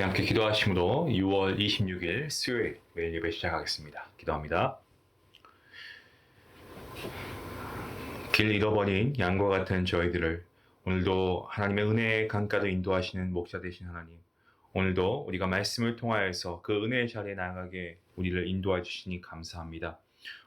네, 함께 기도하심으로 6월 26일 수요일 매일 예배 시작하겠습니다. 기도합니다. 길 잃어버린 양과 같은 저희들을 오늘도 하나님의 은혜의 강가로 인도하시는 목자 되신 하나님, 오늘도 우리가 말씀을 통하여서 그 은혜의 자리에 나가게 우리를 인도해 주시니 감사합니다.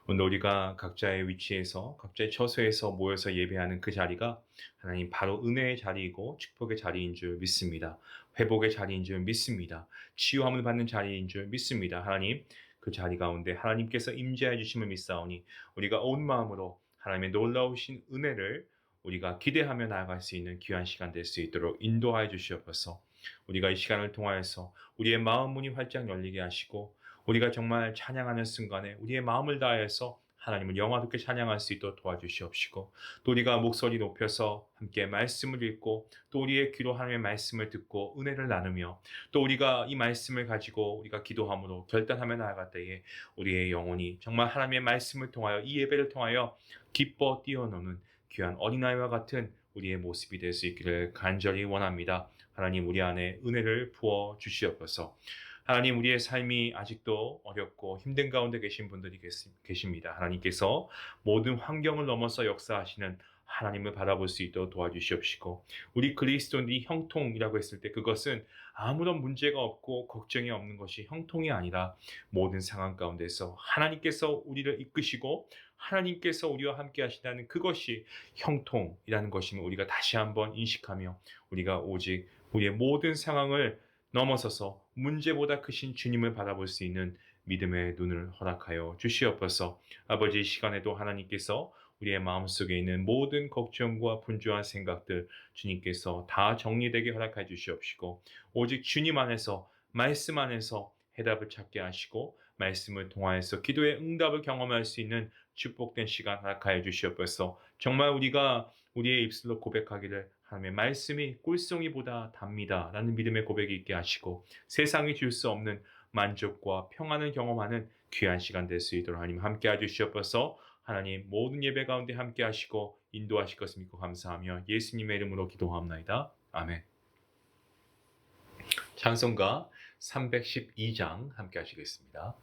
오늘 우리가 각자의 위치에서 각자의 처소에서 모여서 예배하는 그 자리가 하나님 바로 은혜의 자리이고 축복의 자리인 줄 믿습니다. 회복의 자리인 줄 믿습니다. 치유함을 받는 자리인 줄 믿습니다. 하나님, 그 자리 가운데 하나님께서 임재해 주심을 믿사오니 우리가 온 마음으로 하나님의 놀라우신 은혜를 우리가 기대하며 나아갈 수 있는 귀한 시간 될 수 있도록 인도하여 주시옵소서. 우리가 이 시간을 통하여서 우리의 마음 문이 활짝 열리게 하시고 우리가 정말 찬양하는 순간에 우리의 마음을 다해서 하나님을 영화롭게 찬양할 수 있도록 도와주시옵시고, 또 우리가 목소리 높여서 함께 말씀을 읽고 또 우리의 귀로 하나님의 말씀을 듣고 은혜를 나누며 또 우리가 이 말씀을 가지고 우리가 기도함으로 결단하며 나아갈 때에 우리의 영혼이 정말 하나님의 말씀을 통하여 이 예배를 통하여 기뻐 뛰어노는 귀한 어린아이와 같은 우리의 모습이 될 수 있기를 간절히 원합니다. 하나님, 우리 안에 은혜를 부어 주시옵소서. 하나님, 우리의 삶이 아직도 어렵고 힘든 가운데 계신 분들이 계십니다. 하나님께서 모든 환경을 넘어서 역사하시는 하나님을 바라볼 수 있도록 도와주시옵시고, 우리 그리스도인이 형통이라고 했을 때 그것은 아무런 문제가 없고 걱정이 없는 것이 형통이 아니라 모든 상황 가운데서 하나님께서 우리를 이끄시고 하나님께서 우리와 함께 하시다는 그것이 형통이라는 것임을 우리가 다시 한번 인식하며 우리가 오직 우리의 모든 상황을 넘어서서 문제보다 크신 주님을 바라볼 수 있는 믿음의 눈을 허락하여 주시옵소서. 아버지, 이 시간에도 하나님께서 우리의 마음속에 있는 모든 걱정과 분주한 생각들 주님께서 다 정리되게 허락해 주시옵시고, 오직 주님 안에서 말씀 안에서 해답을 찾게 하시고 말씀을 통하여서 기도의 응답을 경험할 수 있는 축복된 시간 허락하여 주시옵소서. 정말 우리가 우리의 입술로 고백하기를 하나님의 말씀이 꿀송이보다 답니다 라는 믿음의 고백이 있게 하시고, 세상이 줄 수 없는 만족과 평안을 경험하는 귀한 시간 될 수 있도록 하나님 함께 해주시옵소서. 하나님, 모든 예배 가운데 함께 하시고 인도하실 것을 믿고 감사하며 예수님의 이름으로 기도하옵나이다. 아멘. 찬송가 312장 함께 하시겠습니다.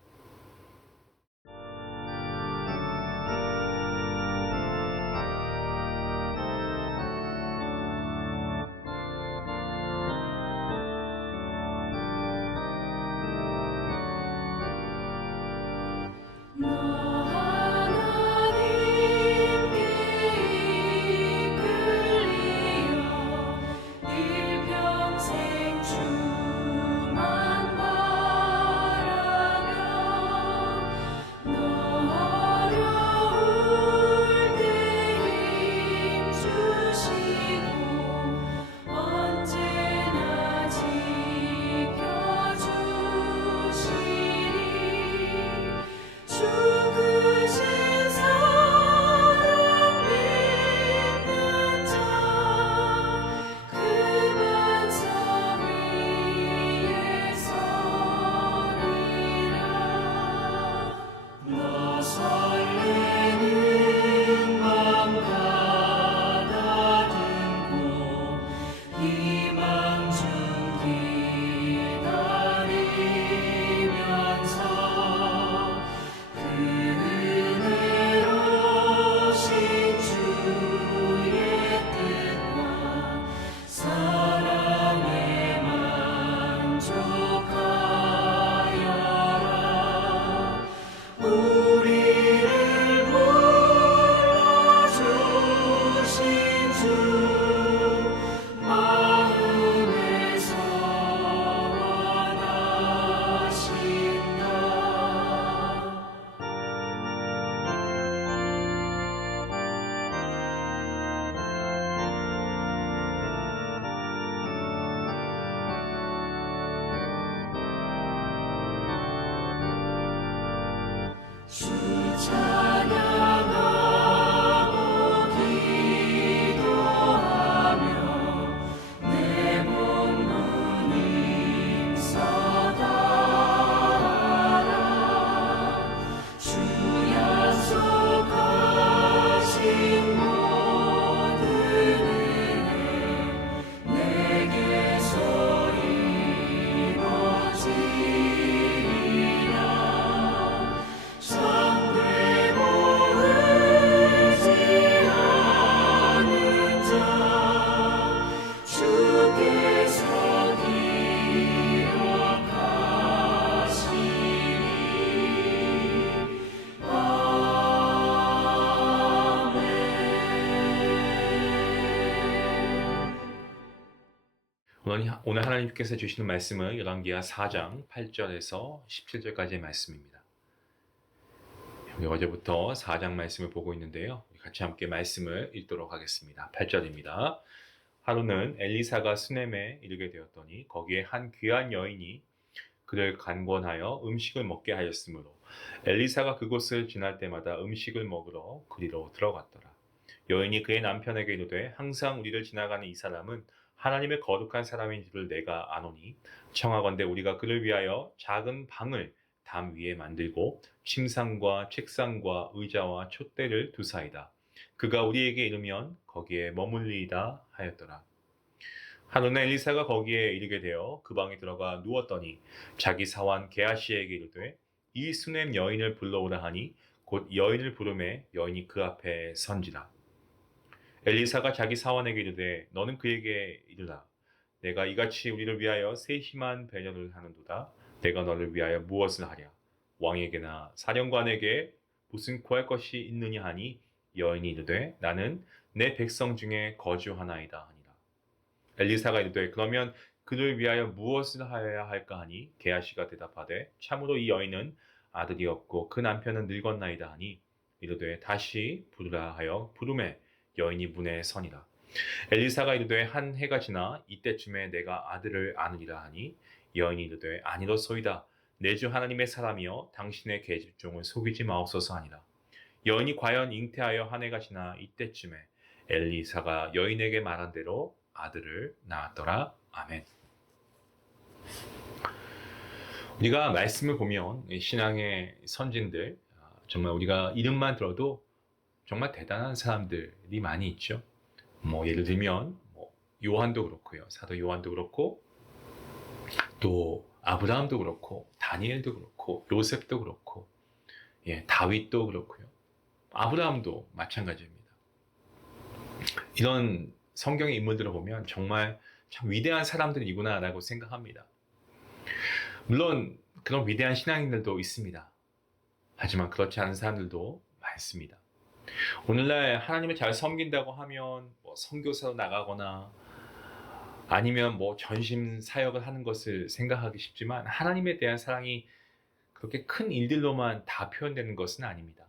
오늘 하나님께서 주시는 말씀은 열왕기하 4장 8절에서 17절까지의 말씀입니다. 우리 어제부터 4장 말씀을 보고 있는데요. 같이 함께 말씀을 읽도록 하겠습니다. 8절입니다. 하루는 엘리사가 수넴에 이르게 되었더니 거기에 한 귀한 여인이 그를 간권하여 음식을 먹게 하였으므로 엘리사가 그곳을 지날 때마다 음식을 먹으러 그리로 들어갔더라. 여인이 그의 남편에게 이르되 항상 우리를 지나가는 이 사람은 하나님의 거룩한 사람인 줄을 내가 아노니 청하건대 우리가 그를 위하여 작은 방을 담 위에 만들고 침상과 책상과 의자와 촛대를 두사이다. 그가 우리에게 이르면 거기에 머물리이다 하였더라. 하루는 엘리사가 거기에 이르게 되어 그 방에 들어가 누웠더니 자기 사환 게하시에게 이르되 이 수넴 여인을 불러오라 하니 곧 여인을 부르매 여인이 그 앞에 선지라. 엘리사가 자기 사환에게 이르되 너는 그에게 이르라. 내가 이같이 우리를 위하여 세심한 배려를 하는도다. 내가 너를 위하여 무엇을 하랴. 왕에게나 사령관에게 무슨 구할 것이 있느냐 하니 여인이 이르되 나는 내 백성 중에 거주하나이다 하니라. 엘리사가 이르되 그러면 그를 위하여 무엇을 하여야 할까 하니 게하시가 대답하되 참으로 이 여인은 아들이 없고 그 남편은 늙었나이다 하니 이르되 다시 부르라 하여 부르매 여인이 문에 서니라. 엘리사가 이르되 한 해가 지나 이때쯤에 내가 아들을 안으리라 하니 여인이 이르되 아니로소이다. 내 주 하나님의 사람이여 당신의 계집종을 속이지 마옵소서 하니라. 여인이 과연 잉태하여 한 해가 지나 이때쯤에 엘리사가 여인에게 말한 대로 아들을 낳았더라. 아멘. 우리가 말씀을 보면 신앙의 선진들 정말 우리가 이름만 들어도 정말 대단한 사람들이 많이 있죠. 예를 들면 요한도 그렇고요. 사도 요한도 그렇고 또 아브라함도 그렇고 다니엘도 그렇고 요셉도 그렇고 다윗도 그렇고요. 아브라함도 마찬가지입니다. 이런 성경의 인물들을 보면 정말 참 위대한 사람들이구나라고 생각합니다. 물론 그런 위대한 신앙인들도 있습니다. 하지만 그렇지 않은 사람들도 많습니다. 오늘날 하나님을 잘 섬긴다고 하면 선교사로 나가거나 아니면 전심 사역을 하는 것을 생각하기 쉽지만 하나님에 대한 사랑이 그렇게 큰 일들로만 다 표현되는 것은 아닙니다.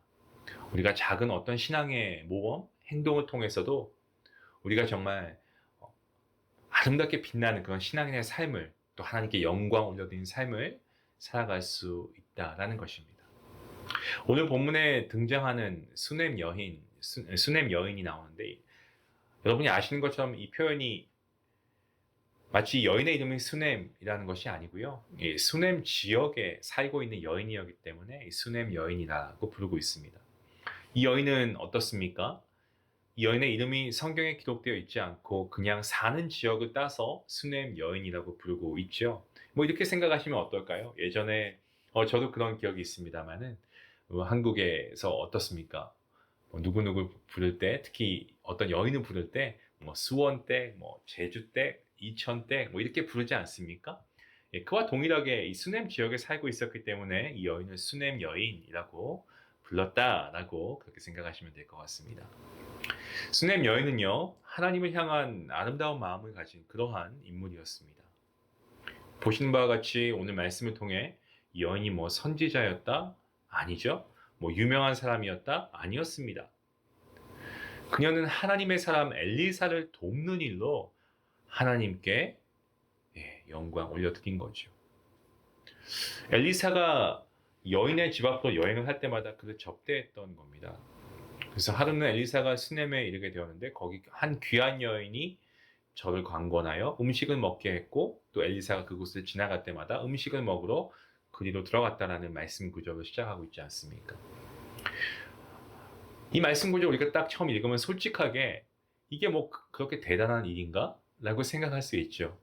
우리가 작은 어떤 신앙의 모범, 행동을 통해서도 우리가 정말 아름답게 빛나는 그런 신앙인의 삶을 또 하나님께 영광 올려드리는 삶을 살아갈 수 있다라는 것입니다. 오늘 본문에 등장하는 수넴 여인이 나오는데 여러분이 아시는 것처럼 이 표현이 마치 여인의 이름이 수넴이라는 것이 아니고요. 수넴 지역에 살고 있는 여인이었기 때문에 수넴 여인이라고 부르고 있습니다. 이 여인은 어떻습니까? 이 여인의 이름이 성경에 기록되어 있지 않고 그냥 사는 지역을 따서 수넴 여인이라고 부르고 있죠. 이렇게 생각하시면 어떨까요? 예전에 저도 그런 기억이 있습니다만은 한국에서 어떻습니까? 누구누구 부를 때 특히 어떤 여인을 부를 때 수원댁, 제주댁, 이천댁 이렇게 부르지 않습니까? 그와 동일하게 이 수넴 지역에 살고 있었기 때문에 이 여인을 수넴 여인이라고 불렀다라고 그렇게 생각하시면 될 것 같습니다. 수넴 여인은요, 하나님을 향한 아름다운 마음을 가진 그러한 인물이었습니다. 보시는 바와 같이 오늘 말씀을 통해 이 여인이 선지자였다? 아니죠. 유명한 사람이었다? 아니었습니다. 그녀는 하나님의 사람 엘리사를 돕는 일로 하나님께 영광 올려드린 거죠. 엘리사가 여인의 집 앞으로 여행을 할 때마다 그를 접대했던 겁니다. 그래서 하루는 엘리사가 수넴에 이르게 되었는데 거기 한 귀한 여인이 저를 관건하여 음식을 먹게 했고 또 엘리사가 그곳을 지나갈 때마다 음식을 먹으러 그리로 들어갔다라는 말씀 구절을 시작하고 있지 않습니까? 이 말씀 구절 우리가 딱 처음 읽으면 솔직하게 이게 그렇게 대단한 일인가? 라고 생각할 수 있죠.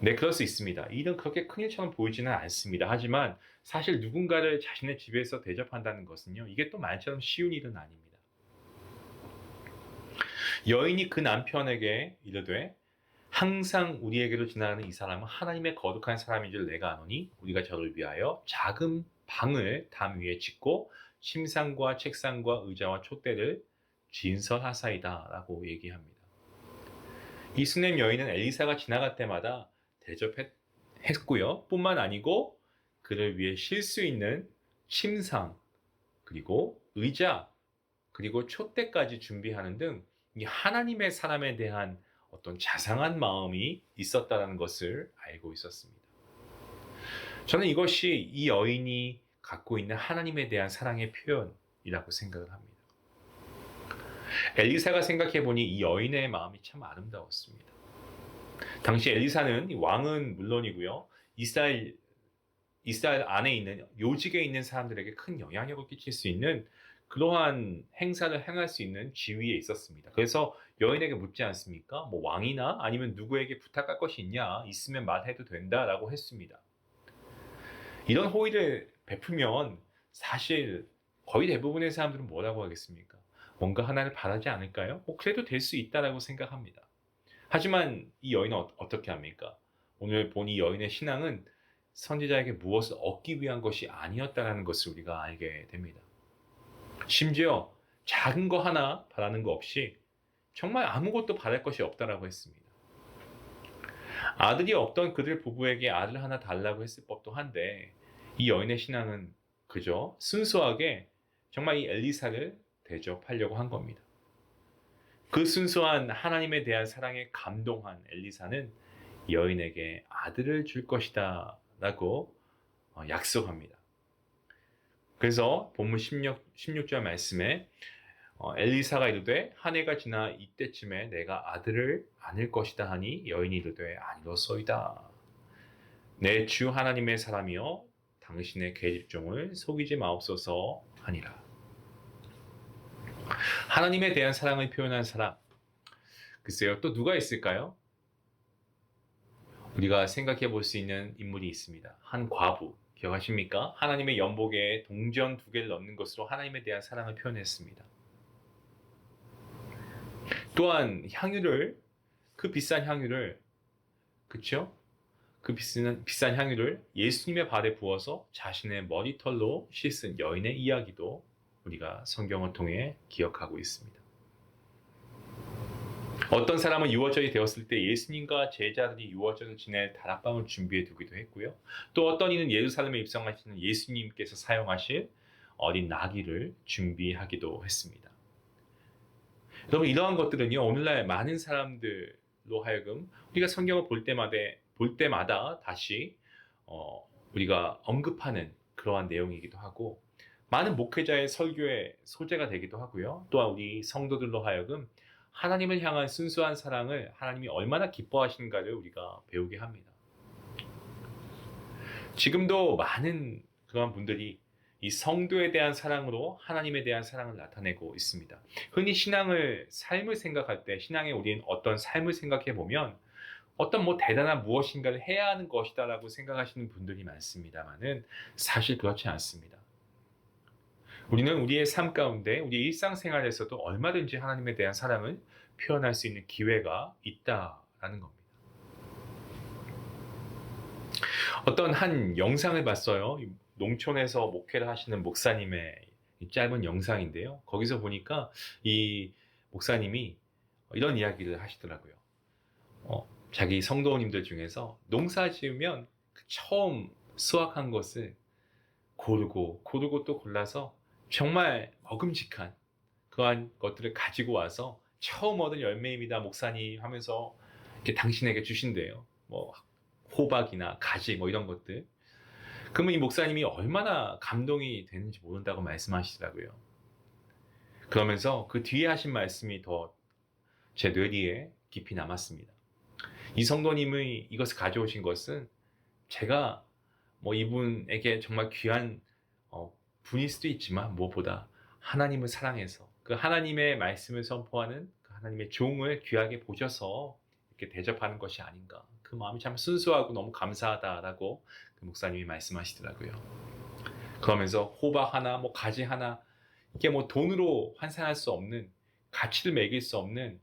네, 그럴 수 있습니다. 일은 그렇게 큰 일처럼 보이지는 않습니다. 하지만 사실 누군가를 자신의 집에서 대접한다는 것은요, 이게 또 말처럼 쉬운 일은 아닙니다. 여인이 그 남편에게 이르되 항상 우리에게로 지나가는 이 사람은 하나님의 거룩한 사람인 줄 내가 아노니 우리가 저를 위하여 작은 방을 담 위에 짓고 침상과 책상과 의자와 촛대를 진설하사이다 라고 얘기합니다. 이 수냄 여인은 엘리사가 지나갈 때마다 대접했고요. 뿐만 아니고 그를 위해 쉴 수 있는 침상, 그리고 의자, 그리고 촛대까지 준비하는 등 이 하나님의 사람에 대한 어떤 자상한 마음이 있었다는 것을 알고 있었습니다. 저는 이것이 이 여인이 갖고 있는 하나님에 대한 사랑의 표현이라고 생각을 합니다. 엘리사가 생각해보니 이 여인의 마음이 참 아름다웠습니다. 당시 엘리사는 왕은 물론이고요, 이스라엘 안에 있는 요직에 있는 사람들에게 큰 영향력을 끼칠 수 있는 그러한 행사를 행할 수 있는 지위에 있었습니다. 그래서 여인에게 묻지 않습니까? 뭐 왕이나 아니면 누구에게 부탁할 것이 있냐? 있으면 말해도 된다라고 했습니다. 이런 호의를 베풀면 사실 거의 대부분의 사람들은 뭐라고 하겠습니까? 뭔가 하나를 바라지 않을까요? 그래도 될 수 있다라고 생각합니다. 하지만 이 여인은 어떻게 합니까? 오늘 본 이 여인의 신앙은 선지자에게 무엇을 얻기 위한 것이 아니었다는 것을 우리가 알게 됩니다. 심지어 작은 거 하나 바라는 거 없이 정말 아무것도 바랄 것이 없다라고 했습니다. 아들이 없던 그들 부부에게 아들 하나 달라고 했을 법도 한데 이 여인의 신앙은 그저 순수하게 정말 이 엘리사를 대접하려고 한 겁니다. 그 순수한 하나님에 대한 사랑에 감동한 엘리사는 여인에게 아들을 줄 것이다 라고 약속합니다. 그래서 본문 16절 말씀에 엘리사가 이르되 한 해가 지나 이때쯤에 내가 아들을 안을 것이다 하니 여인이 이르되 아니로소이다. 내 주 하나님의 사람이여 당신의 계집종을 속이지 마옵소서 하니라. 하나님에 대한 사랑을 표현한 사람, 글쎄요, 또 누가 있을까요? 우리가 생각해 볼 수 있는 인물이 있습니다. 한 과부, 기억하십니까? 하나님의 연복에 동전 2개를 넣는 것으로 하나님에 대한 사랑을 표현했습니다. 또한 그 비싼 향유를, 그쵸? 그 비싼 향유를 예수님의 발에 부어서 자신의 머리털로 씻은 여인의 이야기도 우리가 성경을 통해 기억하고 있습니다. 어떤 사람은 유월절이 되었을 때 예수님과 제자들이 유월절을 지낼 다락방을 준비해 두기도 했고요. 또 어떤 이는 예루살렘에 입성하시는 예수님께서 사용하실 어린 나귀를 준비하기도 했습니다. 여러분, 이러한 것들은요, 오늘날 많은 사람들로 하여금 우리가 성경을 볼 때마다 다시 우리가 언급하는 그러한 내용이기도 하고, 많은 목회자의 설교의 소재가 되기도 하고요. 또한 우리 성도들로 하여금 하나님을 향한 순수한 사랑을 하나님이 얼마나 기뻐하시는가를 우리가 배우게 합니다. 지금도 많은 그런 분들이 이 성도에 대한 사랑으로 하나님에 대한 사랑을 나타내고 있습니다. 흔히 삶을 생각할 때, 신앙에 우리는 어떤 삶을 생각해 보면 어떤 대단한 무엇인가를 해야 하는 것이다라고 생각하시는 분들이 많습니다만은 사실 그렇지 않습니다. 우리는 우리의 삶 가운데, 우리 일상생활에서도 얼마든지 하나님에 대한 사랑을 표현할 수 있는 기회가 있다라는 겁니다. 어떤 한 영상을 봤어요. 농촌에서 목회를 하시는 목사님의 짧은 영상인데요. 거기서 보니까 이 목사님이 이런 이야기를 하시더라고요. 자기 성도님들 중에서 농사 지으면 처음 수확한 것을 고르고 또 골라서 정말 먹음직한 그러한 것들을 가지고 와서 처음 얻은 열매입니다, 목사님 하면서 이렇게 당신에게 주신대요. 호박이나 가지 이런 것들. 그러면 이 목사님이 얼마나 감동이 되는지 모른다고 말씀하시더라고요. 그러면서 그 뒤에 하신 말씀이 더 제 뇌리에 깊이 남았습니다. 이 성도님이 이것을 가져오신 것은 제가 이분에게 정말 귀한 분일 수도 있지만 무엇보다 하나님을 사랑해서 그 하나님의 말씀을 선포하는 그 하나님의 종을 귀하게 보셔서 이렇게 대접하는 것이 아닌가. 그 마음이 참 순수하고 너무 감사하다라고 그 목사님이 말씀하시더라고요. 그러면서 호박 하나, 가지 하나, 이게 돈으로 환산할 수 없는, 가치를 매길 수 없는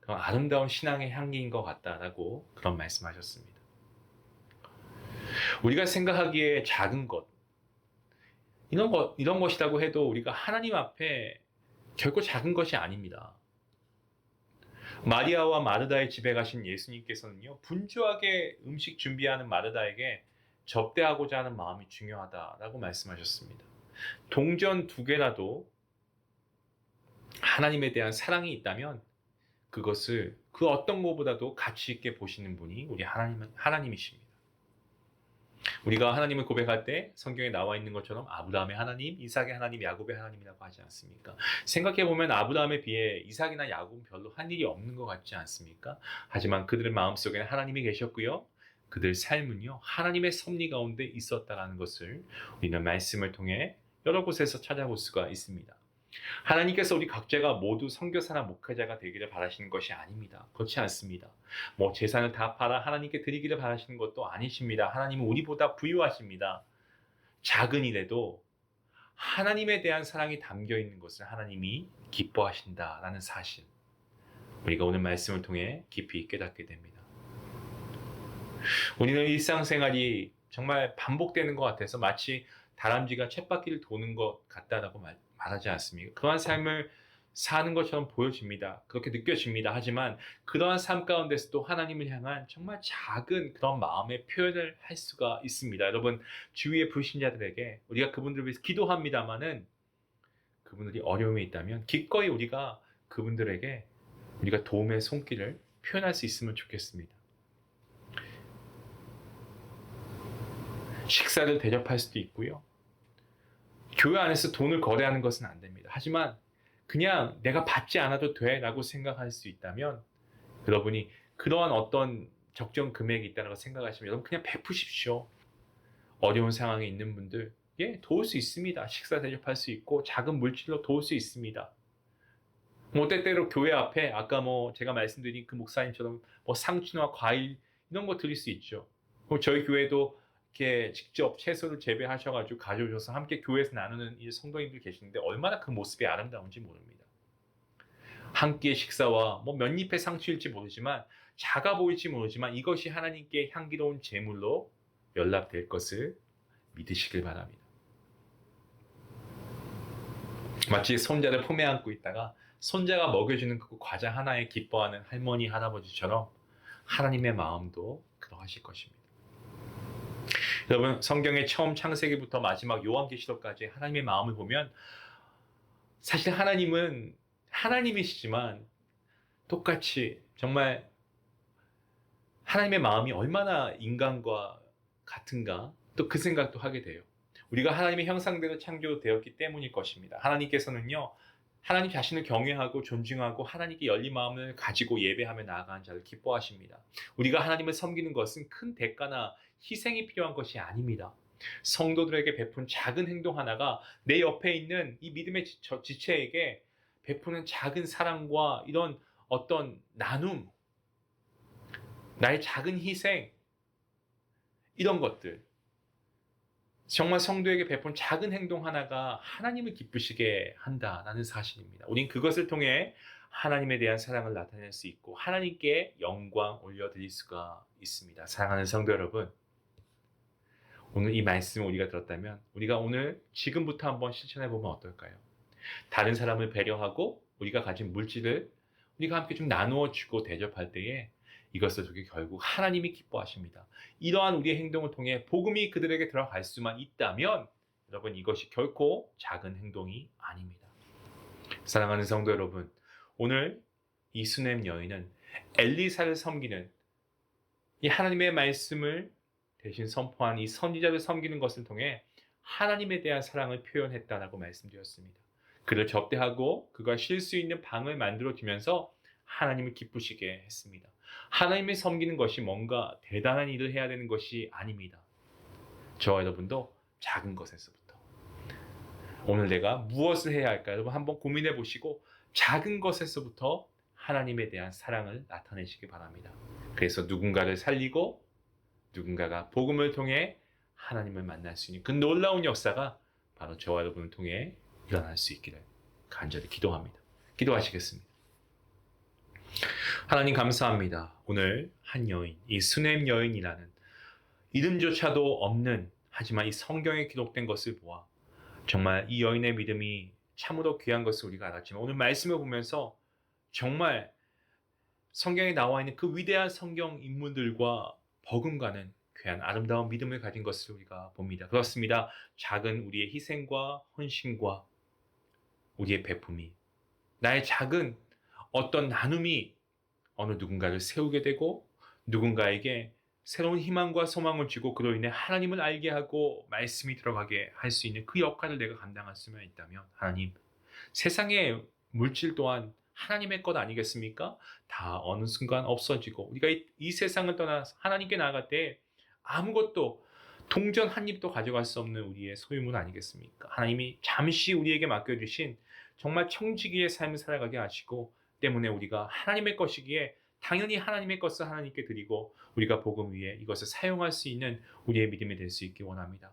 그런 아름다운 신앙의 향기인 것 같다라고 그런 말씀하셨습니다. 우리가 생각하기에 작은 것, 이런 것이라고 해도 우리가 하나님 앞에 결코 작은 것이 아닙니다. 마리아와 마르다의 집에 가신 예수님께서는요, 분주하게 음식 준비하는 마르다에게 접대하고자 하는 마음이 중요하다라고 말씀하셨습니다. 동전 두 개라도 하나님에 대한 사랑이 있다면 그것을 그 어떤 것보다도 가치 있게 보시는 분이 우리 하나님이십니다. 우리가 하나님을 고백할 때 성경에 나와 있는 것처럼 아브라함의 하나님, 이삭의 하나님, 야곱의 하나님이라고 하지 않습니까? 생각해보면 아브라함에 비해 이삭이나 야곱은 별로 한 일이 없는 것 같지 않습니까? 하지만 그들의 마음속에는 하나님이 계셨고요. 그들 삶은요, 하나님의 섭리 가운데 있었다라는 것을 우리는 말씀을 통해 여러 곳에서 찾아볼 수가 있습니다. 하나님께서 우리 각자가 모두 선교사나 목회자가 되기를 바라시는 것이 아닙니다. 그렇지 않습니다. 재산을 다 팔아 하나님께 드리기를 바라시는 것도 아니십니다. 하나님은 우리보다 부유하십니다. 작은 일에도 하나님에 대한 사랑이 담겨 있는 것을 하나님이 기뻐하신다라는 사실, 우리가 오늘 말씀을 통해 깊이 깨닫게 됩니다. 우리는 일상생활이 정말 반복되는 것 같아서 마치 다람쥐가 쳇바퀴를 도는 것 같다라고 말하지 않습니까? 그러한 삶을 사는 것처럼 보여집니다. 그렇게 느껴집니다. 하지만 그러한 삶 가운데서도 하나님을 향한 정말 작은 그런 마음의 표현을 할 수가 있습니다. 여러분, 주위의 불신자들에게 우리가 그분들을 위해서 기도합니다마는 그분들이 어려움이 있다면 기꺼이 우리가 그분들에게 우리가 도움의 손길을 표현할 수 있으면 좋겠습니다. 식사를 대접할 수도 있고요. 교회 안에서 돈을 거래하는 것은 안 됩니다. 하지만 그냥 내가 받지 않아도 돼 라고 생각할 수 있다면, 여러분이 그러한 어떤 적정 금액이 있다고 생각하시면 여러분 그냥 베푸십시오. 어려운 상황에 있는 분들께 도울 수 있습니다. 식사 대접할 수 있고 작은 물질로 도울 수 있습니다. 때때로 교회 앞에 아까 제가 말씀드린 그 목사님처럼 상추나 과일 이런 거 드릴 수 있죠. 저희 교회도 이렇게 직접 채소를 재배하셔가지고 가져오셔서 함께 교회에서 나누는 이 성도님들 계시는데 얼마나 그 모습이 아름다운지 모릅니다. 한 끼의 식사와 몇 잎의 상추일지 모르지만, 작아 보일지 모르지만 이것이 하나님께 향기로운 제물로 연락될 것을 믿으시길 바랍니다. 마치 손자를 품에 안고 있다가 손자가 먹여주는 그 과자 하나에 기뻐하는 할머니, 할아버지처럼 하나님의 마음도 그러하실 것입니다. 여러분, 성경의 처음 창세기부터 마지막 요한계시록까지 하나님의 마음을 보면 사실 하나님은 하나님이시지만 똑같이 정말 하나님의 마음이 얼마나 인간과 같은가, 또 그 생각도 하게 돼요. 우리가 하나님의 형상대로 창조되었기 때문일 것입니다. 하나님께서는요, 하나님 자신을 경외하고 존중하고 하나님께 열린 마음을 가지고 예배하며 나아가는 자를 기뻐하십니다. 우리가 하나님을 섬기는 것은 큰 대가나 희생이 필요한 것이 아닙니다. 성도들에게 베푼 작은 행동 하나가 내 옆에 있는 이 믿음의 지체에게 베푸는 작은 사랑과 이런 어떤 나눔, 나의 작은 희생, 이런 것들, 정말 성도에게 베푼 작은 행동 하나가 하나님을 기쁘시게 한다라는 사실입니다. 우린 그것을 통해 하나님에 대한 사랑을 나타낼 수 있고 하나님께 영광 올려드릴 수가 있습니다. 사랑하는 성도 여러분, 오늘 이 말씀을 우리가 들었다면 우리가 오늘 지금부터 한번 실천해 보면 어떨까요? 다른 사람을 배려하고 우리가 가진 물질을 우리가 함께 좀 나누어 주고 대접할 때에 이것을 통해 결국 하나님이 기뻐하십니다. 이러한 우리의 행동을 통해 복음이 그들에게 들어갈 수만 있다면 여러분, 이것이 결코 작은 행동이 아닙니다. 사랑하는 성도 여러분, 오늘 이 수넴 여인은 엘리사를 섬기는 이 하나님의 말씀을 대신 선포한 이 선지자를 섬기는 것을 통해 하나님에 대한 사랑을 표현했다라고 말씀드렸습니다. 그를 접대하고 그가 쉴 수 있는 방을 만들어 주면서 하나님을 기쁘시게 했습니다. 하나님을 섬기는 것이 뭔가 대단한 일을 해야 되는 것이 아닙니다. 저와 여러분도 작은 것에서부터 오늘 내가 무엇을 해야 할까, 여러분 한번 고민해 보시고 작은 것에서부터 하나님에 대한 사랑을 나타내시기 바랍니다. 그래서 누군가를 살리고 누군가가 복음을 통해 하나님을 만날 수 있는 그 놀라운 역사가 바로 저와 여러분을 통해 일어날 수 있기를 간절히 기도합니다. 기도하시겠습니다. 하나님 감사합니다. 오늘 한 여인, 이 수넴 여인이라는 이름조차도 없는, 하지만 이 성경에 기록된 것을 보아 정말 이 여인의 믿음이 참으로 귀한 것을 우리가 알았지만 오늘 말씀을 보면서 정말 성경에 나와 있는 그 위대한 성경 인물들과 버금가는 귀한 아름다운 믿음을 가진 것을 우리가 봅니다. 그렇습니다. 작은 우리의 희생과 헌신과 우리의 베품이, 나의 작은 어떤 나눔이 어느 누군가를 세우게 되고 누군가에게 새로운 희망과 소망을 주고 그로 인해 하나님을 알게 하고 말씀이 들어가게 할 수 있는 그 역할을 내가 감당할 수만 있다면, 하나님, 세상의 물질 또한 하나님의 것 아니겠습니까? 다 어느 순간 없어지고 우리가 이 세상을 떠나 하나님께 나아갈 때 아무것도, 동전 한 입도 가져갈 수 없는 우리의 소유물 아니겠습니까? 하나님이 잠시 우리에게 맡겨주신 정말 청지기의 삶을 살아가게 하시고, 때문에 우리가 하나님의 것이기에 당연히 하나님의 것을 하나님께 드리고 우리가 복음 위에 이것을 사용할 수 있는 우리의 믿음이 될 수 있기 원합니다.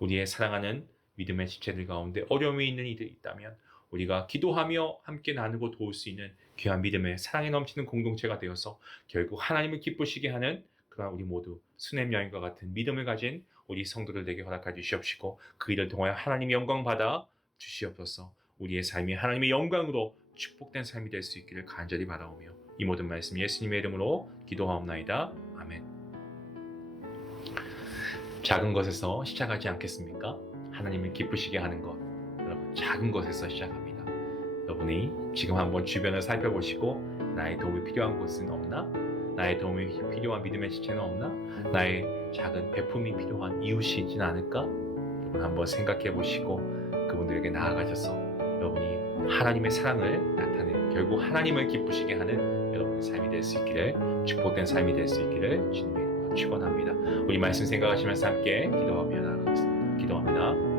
우리의 사랑하는 믿음의 지체들 가운데 어려움이 있는 이들이 있다면 우리가 기도하며 함께 나누고 도울 수 있는 귀한 믿음의 사랑에 넘치는 공동체가 되어서 결국 하나님을 기쁘시게 하는 그러한 우리 모두 수냄 여인과 같은 믿음을 가진 우리 성도들 되게 허락하여 주시옵시고 그 일을 통하여 하나님의 영광 받아 주시옵소서. 우리의 삶이 하나님의 영광으로 축복된 삶이 될 수 있기를 간절히 바라오며 이 모든 말씀 예수님의 이름으로 기도하옵나이다. 아멘. 작은 것에서 시작하지 않겠습니까? 하나님을 기쁘시게 하는 것, 여러분, 작은 것에서 시작합니다. 여러분이 지금 한번 주변을 살펴보시고 나의 도움이 필요한 곳은 없나? 나의 도움이 필요한 믿음의 지체는 없나? 나의 작은 베품이 필요한 이웃이 있지는 않을까? 여러분 한번 생각해 보시고 그분들에게 나아가셔서 여러분이 하나님의 사랑을 나타내는, 결국 하나님을 기쁘시게 하는 여러분의 삶이 될 수 있기를, 축복된 삶이 될 수 있기를 주님의 이름으로 축원합니다. 우리 말씀 생각하시면서 함께 기도하며 나아가겠습니다. 기도합니다.